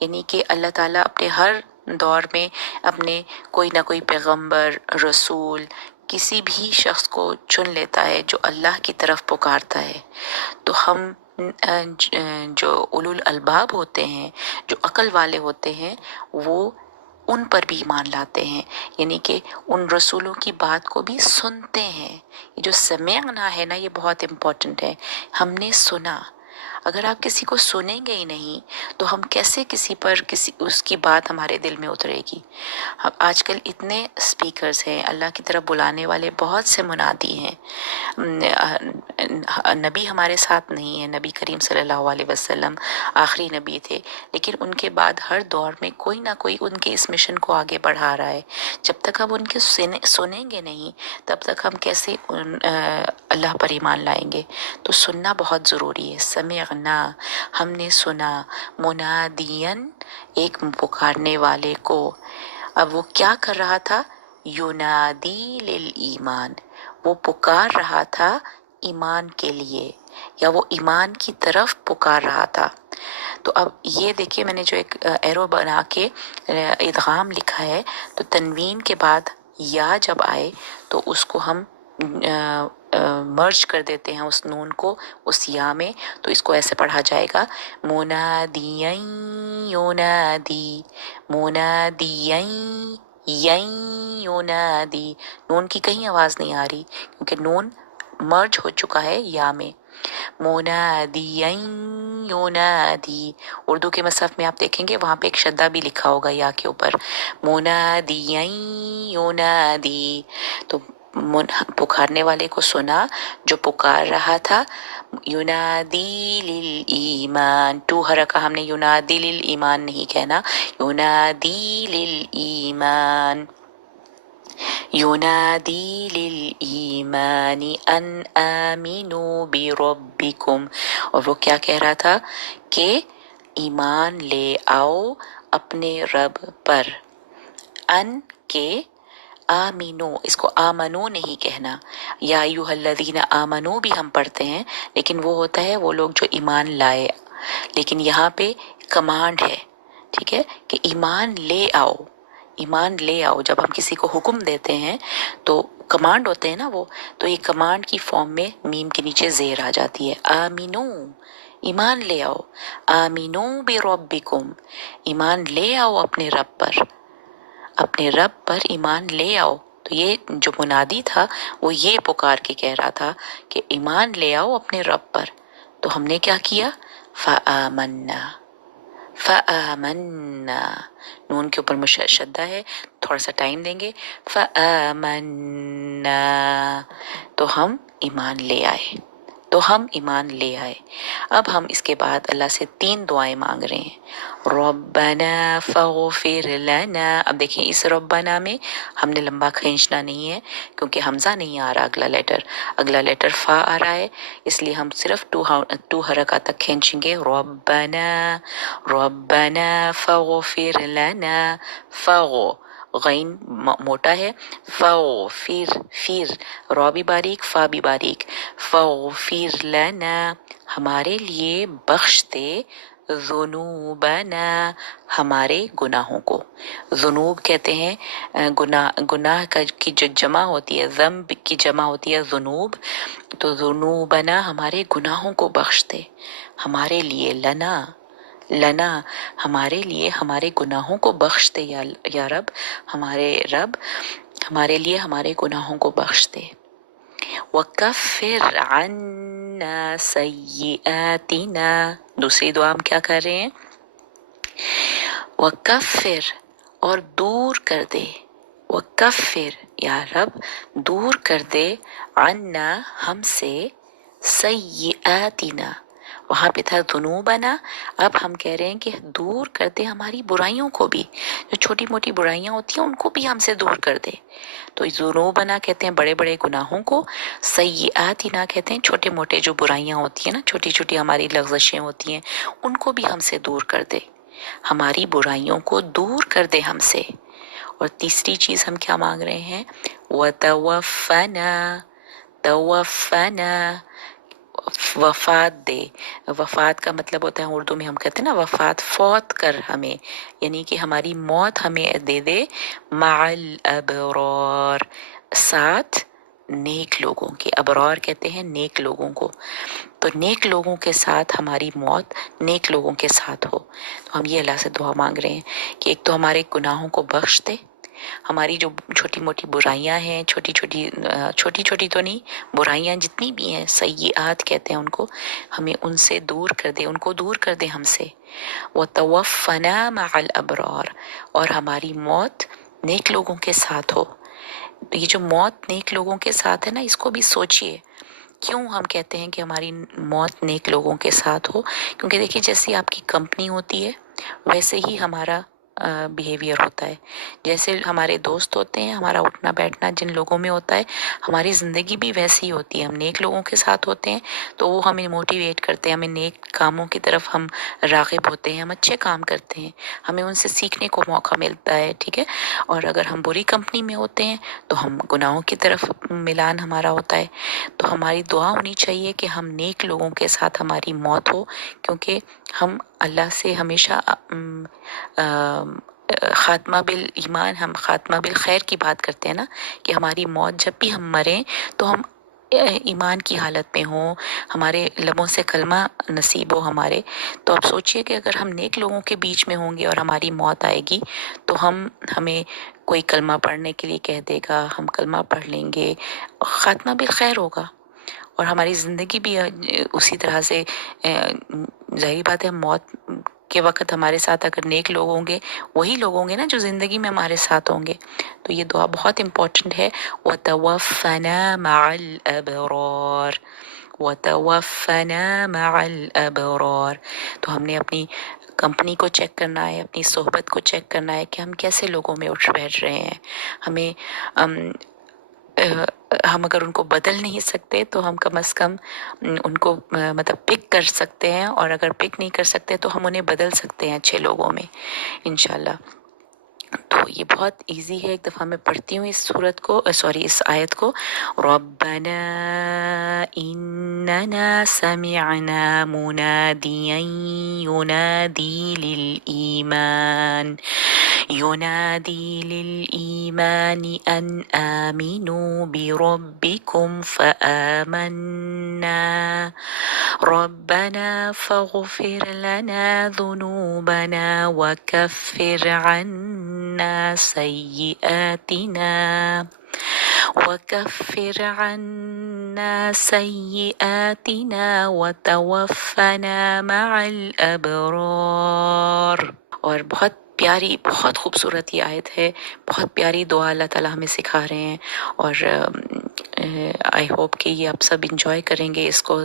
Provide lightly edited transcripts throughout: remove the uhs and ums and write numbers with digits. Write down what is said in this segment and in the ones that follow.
یعنی کہ اللہ تعالیٰ اپنے ہر دور میں اپنے کوئی نہ کوئی پیغمبر، رسول، کسی بھی شخص کو چن لیتا ہے جو اللہ کی طرف پکارتا ہے. تو ہم جو اولو الالباب ہوتے ہیں، جو عقل والے ہوتے ہیں، وہ ان پر بھی ایمان لاتے ہیں، یعنی کہ ان رسولوں کی بات کو بھی سنتے ہیں. یہ جو سمعنا ہے نا، یہ بہت امپورٹنٹ ہے. ہم نے سنا. اگر آپ کسی کو سنیں گے ہی نہیں تو ہم کیسے کسی پر اس کی بات ہمارے دل میں اترے گی؟ آج کل اتنے اسپیکرز ہیں، اللہ کی طرف بلانے والے بہت سے منادی ہیں. نبی ہمارے ساتھ نہیں ہے، نبی کریم صلی اللہ علیہ وسلم آخری نبی تھے، لیکن ان کے بعد ہر دور میں کوئی نہ کوئی ان کے اس مشن کو آگے بڑھا رہا ہے. جب تک ہم ان کے سنیں گے نہیں تب تک ہم کیسے اللہ پر ایمان لائیں گے؟ تو سننا بہت ضروری ہے. سمعنا، ہم نے سنا، منادین، ایک پکارنے والے کو. اب وہ کیا کر رہا تھا؟ ینادی للایمان، وہ پکار رہا تھا ایمان کے لیے، یا وہ ایمان کی طرف پکار رہا تھا. تو اب یہ دیکھیں، میں نے جو ایک ایرو بنا کے ادغام لکھا ہے، تو تنوین کے بعد یا جب آئے تو اس کو ہم مرج کر دیتے ہیں اس نون کو اس یا میں. تو اس کو ایسے پڑھا جائے گا، منادین ینادی، منادین ین ینادی. نون کی کہیں آواز نہیں آ رہی کیونکہ نون مرج ہو چکا ہے یا میں. منادین ینادی. اردو کے مصحف میں آپ دیکھیں گے وہاں پہ ایک شدہ بھی لکھا ہوگا یا کے اوپر، منادین ینادی. تو پکارنے والے کو سنا جو پکار رہا تھا. ینادی للایمان، تو حرکہ ہم نے ینادی للایمان نہیں کہنا، ینادی للایمان، ینادی للایمان ان آمنوا بربکم. اور وہ کیا کہہ رہا تھا کہ ایمان لے آؤ اپنے رب پر. ان کے آمینو، اس کو آمنو نہیں کہنا. یا ایھا الذین آمنو بھی ہم پڑھتے ہیں، لیکن وہ ہوتا ہے وہ لوگ جو ایمان لائے. لیکن یہاں پہ کمانڈ ہے، ٹھیک ہے، کہ ایمان لے آؤ. ایمان لے آؤ، جب ہم کسی کو حکم دیتے ہیں تو کمانڈ ہوتے ہیں نا وہ، تو یہ کمانڈ کی فارم میں میم کے نیچے زیر آ جاتی ہے. آمینو، ایمان لے آؤ. آمینو بربکم، ایمان لے آؤ اپنے رب پر، اپنے رب پر ایمان لے آؤ. تو یہ جو منادی تھا وہ یہ پکار کے کہہ رہا تھا کہ ایمان لے آؤ اپنے رب پر. تو ہم نے کیا کیا؟ فآمنا، فآمنا، نون کے اوپر شدہ ہے، تھوڑا سا ٹائم دیں گے. فآمنا، تو ہم ایمان لے آئے، تو ہم ایمان لے آئے. اب ہم اس کے بعد اللہ سے 3 دعائیں مانگ رہے ہیں. ربنا فاغفر لنا. اب دیکھیں اس ربنا میں ہم نے لمبا کھینچنا نہیں ہے کیونکہ حمزہ نہیں آ رہا، اگلا لیٹر فا آ رہا ہے، اس لیے ہم صرف 2 حرکات تک کھینچیں گے. ربنا، ربنا فاغفر لنا، فاغو، غین موٹا ہے، فاغفر، فیر، را بھی باریک، فا بھی باریک. فاغفر لنا، ہمارے لیے بخش دے، ذنوبنا، ہمارے گناہوں کو. ذنوب کہتے ہیں گناہ کی جو جمع ہوتی ہے، ذنب کی جمع ہوتی ہے ذنوب. تو ذنوبنا، ہمارے گناہوں کو بخش دے، ہمارے لیے. لنا، لنا، ہمارے لیے ہمارے گناہوں کو بخش دے یا رب، ہمارے رب ہمارے لیے ہمارے گناہوں کو بخش دے. وَكَفِّرْ عَنَّا سَيِّئَاتِنَا. دوسری دعا ہم کیا کر رہے ہیں؟ وَكَفِّرْ، اور دور کر دے. وَكَفِّرْ، یا رب دور کر دے، عنا، ہم سے، سیئاتنا، وہاں پہ تھا ذنوبنا، اب ہم کہہ رہے ہیں کہ دور کر دے ہماری برائیوں کو بھی، جو چھوٹی موٹی برائیاں ہوتی ہیں ان کو بھی ہم سے دور کر دے. تو ذنوبنا کہتے ہیں بڑے بڑے گناہوں کو، سیئاتنا کہتے ہیں چھوٹے موٹے جو برائیاں ہوتی ہیں نا، چھوٹی چھوٹی ہماری لغزشیں ہوتی ہیں، ان کو بھی ہم سے دور کر دے، ہماری برائیوں کو دور کر دے ہم سے. اور تیسری چیز ہم کیا مانگ رہے ہیں؟ وَتَوَفَّنَا، توفنا، وفات دے. وفات کا مطلب ہوتا ہے اردو میں ہم کہتے ہیں نا وفات، فوت کر ہمیں، یعنی کہ ہماری موت ہمیں دے دے مع الابرار، ساتھ نیک لوگوں کے. ابرار کہتے ہیں نیک لوگوں کو. تو نیک لوگوں کے ساتھ ہماری موت نیک لوگوں کے ساتھ ہو. تو ہم یہ اللہ سے دعا مانگ رہے ہیں کہ ایک تو ہمارے گناہوں کو بخش دے، ہماری جو چھوٹی موٹی برائیاں ہیں، چھوٹی چھوٹی تو نہیں، برائیاں جتنی بھی ہیں، سیئات کہتے ہیں ان کو، ہمیں ان سے دور کر دے، ان کو دور کر دے ہم سے. وَتَوَفَّنَا مَعَ الْأَبْرَارِ، اور ہماری موت نیک لوگوں کے ساتھ ہو. یہ جو موت نیک لوگوں کے ساتھ ہے نا، اس کو بھی سوچئے کیوں ہم کہتے ہیں کہ ہماری موت نیک لوگوں کے ساتھ ہو. کیونکہ دیکھیے جیسی آپ کی کمپنی ہوتی ہے ویسے ہی ہمارا بیہیویئر ہوتا ہے. جیسے ہمارے دوست ہوتے ہیں، ہمارا اٹھنا بیٹھنا جن لوگوں میں ہوتا ہے، ہماری زندگی بھی ویسی ہی ہوتی ہے. ہم نیک لوگوں کے ساتھ ہوتے ہیں تو وہ ہمیں موٹیویٹ کرتے ہیں، ہمیں نیک کاموں کی طرف ہم راغب ہوتے ہیں، ہم اچھے کام کرتے ہیں، ہمیں ان سے سیکھنے کو موقع ملتا ہے. ٹھیک ہے. اور اگر ہم بری کمپنی میں ہوتے ہیں تو ہم گناہوں کی طرف ملان ہمارا ہوتا ہے. تو ہماری دعا ہونی چاہیے کہ ہم نیک لوگوں کے ساتھ ہماری موت ہو، کیونکہ ہم اللہ سے ہمیشہ خاتمہ بالایمان، ہم خاتمہ بالخیر کی بات کرتے ہیں نا، کہ ہماری موت جب بھی ہم مریں تو ہم ایمان کی حالت میں ہوں، ہمارے لبوں سے کلمہ نصیب ہو ہمارے. تو آپ سوچئے کہ اگر ہم نیک لوگوں کے بیچ میں ہوں گے اور ہماری موت آئے گی تو ہمیں کوئی کلمہ پڑھنے کے لیے کہہ دے گا، ہم کلمہ پڑھ لیں گے، خاتمہ بالخیر ہوگا. اور ہماری زندگی بھی اسی طرح سے، ظاہری بات ہے موت کے وقت ہمارے ساتھ اگر نیک لوگ ہوں گے، وہی لوگ ہوں گے نا جو زندگی میں ہمارے ساتھ ہوں گے. تو یہ دعا بہت امپورٹنٹ ہے. وَتَوَفَّنَا مَعَ الْأَبْرَارِ، وَتَوَفَّنَا مَعَ الْأَبْرَارِ. تو ہم نے اپنی کمپنی کو چیک کرنا ہے، اپنی صحبت کو چیک کرنا ہے کہ ہم کیسے لوگوں میں اٹھ بیٹھ رہے ہیں. ہمیں ہم اگر ان کو بدل نہیں سکتے تو ہم کم از کم ان کو مطلب پک کر سکتے ہیں، اور اگر پک نہیں کر سکتے تو ہم انہیں بدل سکتے ہیں اچھے لوگوں میں انشاءاللہ. تو یہ بہت ایزی ہے. ایک دفعہ میں پڑھتی ہوں اس سورت کو، اس آیت کو. ربنا اننا سمعنا منادیا ينادي للإيمان أن آمنوا بربكم فآمنا ربنا فاغفر لنا ذنوبنا وكفر عنا سيئاتنا وتوفنا مع الأبرار. اور بہت پیاری، بہت خوبصورت یہ آیت ہے، بہت پیاری دعا اللہ تعالیٰ ہمیں سکھا رہے ہیں. اور آئی ہوپ کہ یہ آپ سب انجوائے کریں گے اس کو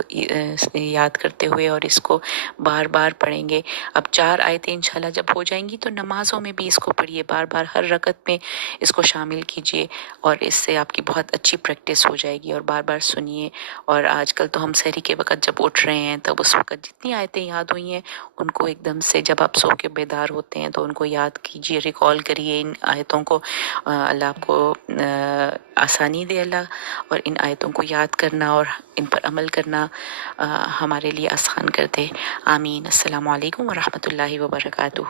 یاد کرتے ہوئے، اور اس کو بار بار پڑھیں گے. اب 4 آیتیں انشاءاللہ جب ہو جائیں گی تو نمازوں میں بھی اس کو پڑھیے، بار بار ہر رکعت میں اس کو شامل کیجیے، اور اس سے آپ کی بہت اچھی پریکٹس ہو جائے گی. اور بار بار سنیے. اور آج کل تو ہم سحری کے وقت جب اٹھ رہے ہیں تب اس وقت جتنی آیتیں یاد ہوئی ہیں ان کو ایک دم سے، جب آپ سو کے بیدار ہوتے ہیں تو ان کو یاد کیجیے، ریکال کریے ان آیتوں کو. اللہ آپ کو آسانی دے اللہ، اور ان آیتوں کو یاد کرنا اور ان پر عمل کرنا ہمارے لیے آسان کر دے. آمین. السلام علیکم ورحمۃ اللہ وبرکاتہ.